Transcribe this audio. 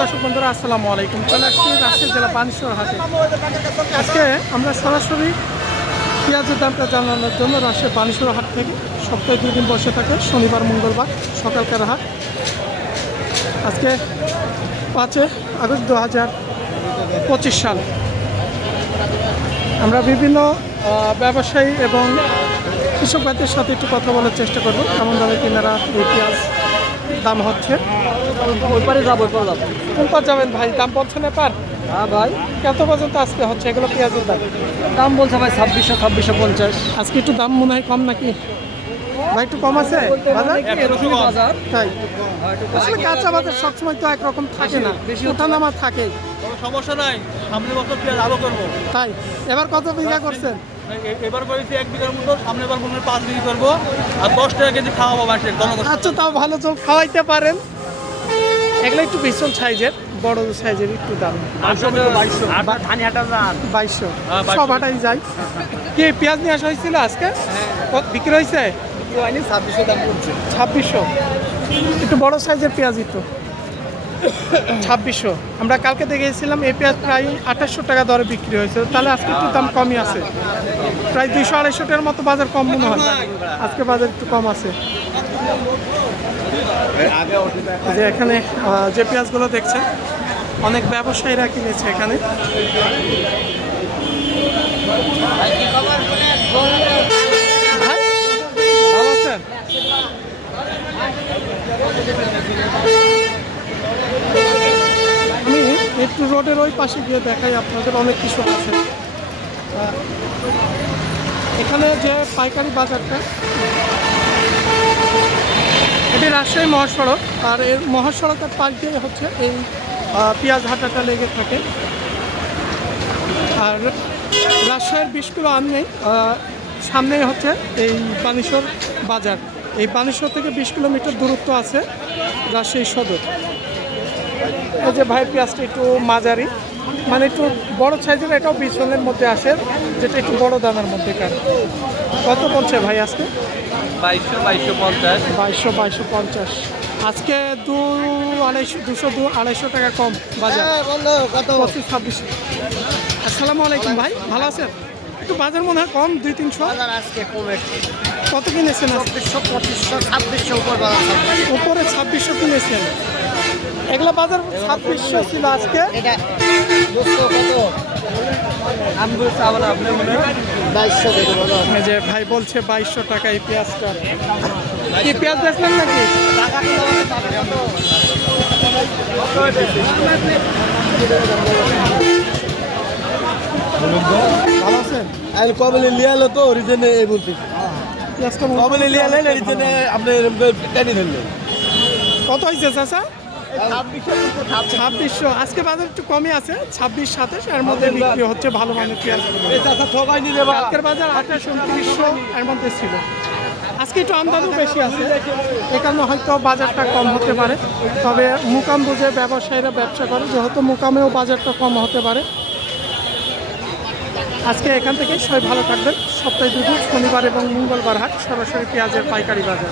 দর্শক বন্ধুরা আসসালামু আলাইকুম। চলে আসছি রাজশাহী জেলা বানেশ্বর হাটে। আজকে আমরা সরাসরি পেঁয়াজের দামটা জানানোর জন্য রাজশাহী বানেশ্বর হাট থেকে সপ্তাহে 2 দিন বসে থাকে, শনিবার মঙ্গলবার সকালকার হাট। আজকে 5 আগস্ট 2025 সাল। আমরা বিভিন্ন ব্যবসায়ী এবং কৃষক ভাইদের সাথে একটু কথা বলার চেষ্টা করব, কেমন দামে কিনারা এই পেঁয়াজ দাম হচ্ছে। ওইপারে যাবো, কোন পার যাবেন ভাই? দাম বলছেন এবার? হ্যাঁ ভাই, কত পর্যন্ত আজকে হচ্ছে এগুলো পেঁয়াজের দাম? দাম বলছে ভাই 2650। আজকে একটু দাম মনে হয় কম নাকি ভাই? একটু কম আছে বাজার? বাজার তাই আসলে কাঁচা বাজার সবসময় তো একরকম থাকে না, বেশি ওঠানামা থাকে। সমস্যা নাই, সামনের বছর পেঁয়াজ আরো করবো। তাই এবার কত বিঘা করছেন? এবার করেছি 1 বিঘার মতো, সামনের বার মনে হয় 5 বিঘি করবো। আর 10 টাকা কেজি খাওয়াবো মাসে জনগণ। আচ্ছা, তাও ভালো জল খাওয়াইতে পারেন। এগুলো একটু ভীষণ সাইজের, বড় সাইজের একটু দাম 2200 সব হাটাই যায়। কি পেঁয়াজ নিয়ে আসা হয়েছিল আজকে? কত বিক্রি হয়েছে? 2600। একটু বড় সাইজের পেঁয়াজই তো 2600। আমরা কালকে দেখেছিলাম এই পেঁয়াজ প্রায় 2800 টাকা দরে বিক্রি হয়েছে, তাহলে আজকে একটু দাম কমই আছে, প্রায় 200-250 টাকার মতো বাজার কম মনে হয়। আজকে বাজার একটু কম আছে। যে এখানে যে পেঁয়াজগুলো দেখছেন অনেক ব্যবসায়ীরা কিনেছে এখানে। ভাই, ভালো আছেন? আমি একটু রোডের ওই পাশে গিয়ে দেখাই আপনাদের, অনেক কিছু আছে এখানে। যে পাইকারি বাজারটা, এটি রাজশাহী মহাসড়ক, আর এর মহাসড়কের পাশ দিয়ে হচ্ছে এই পেঁয়াজ হাটাটা লেগে থাকে। আর রাজশাহীর 20 কিলো আনলেই সামনেই হচ্ছে এই বানেশ্বর বাজার। এই বানেশ্বর থেকে 20 কিলোমিটার দূরত্ব আছে রাজশাহী সদর। এই যে ভাই পেঁয়াজটা একটু মাঝারি, মানে একটু বড় সাইজের, এটাও বিছনের মধ্যে আসে, যেটা একটু বড় দানার মধ্যে কার। কত বলছে ভাই আজকে? 2250। আজকে 200-250 টাকা কম বাজার। 25-26। আসসালামু আলাইকুম ভাই, ভালো আছেন? একটু বাজার মনে হয় কম, 200-300 কত কিনেছেন? 2500 উপরে 2600 কিনেছেন। এগুলো বাজার 2600 ছিল আজকে। যে ভাই বলছে 2200 টাকা এই পেঁয়াজটা। কি পেঁয়াজ দেখলেন নাকি? ভালো আছেন? আমি কমলে লিয়ালো তো রিজনে এই বলতে পেঁয়াজটা কমলে লিয়ালে রিজনে আপনি টেনে ধরলেন। কত হয়েছে চাচা? 2600। আজকে বাজার একটু কমই আছে, 26-27 এর মধ্যে বিক্রি হচ্ছে ভালো মানের পেঁয়াজ। কালকের বাজার 28-29 এর মধ্যে ছিল। আজকে একটু আমদানিও বেশি আছে, এ কারণে হয়তো বাজারটা কম হতে পারে। তবে মুকাম বুঝে ব্যবসায়ীরা ব্যবসা করে, যেহেতু মুকামেও বাজারটা কম হতে পারে। আজকে এখান থেকে সবাই ভালো থাকবেন। সপ্তাহে 2 দিন, শনিবার এবং মঙ্গলবার হাট, সরাসরি পেঁয়াজের পাইকারি বাজার।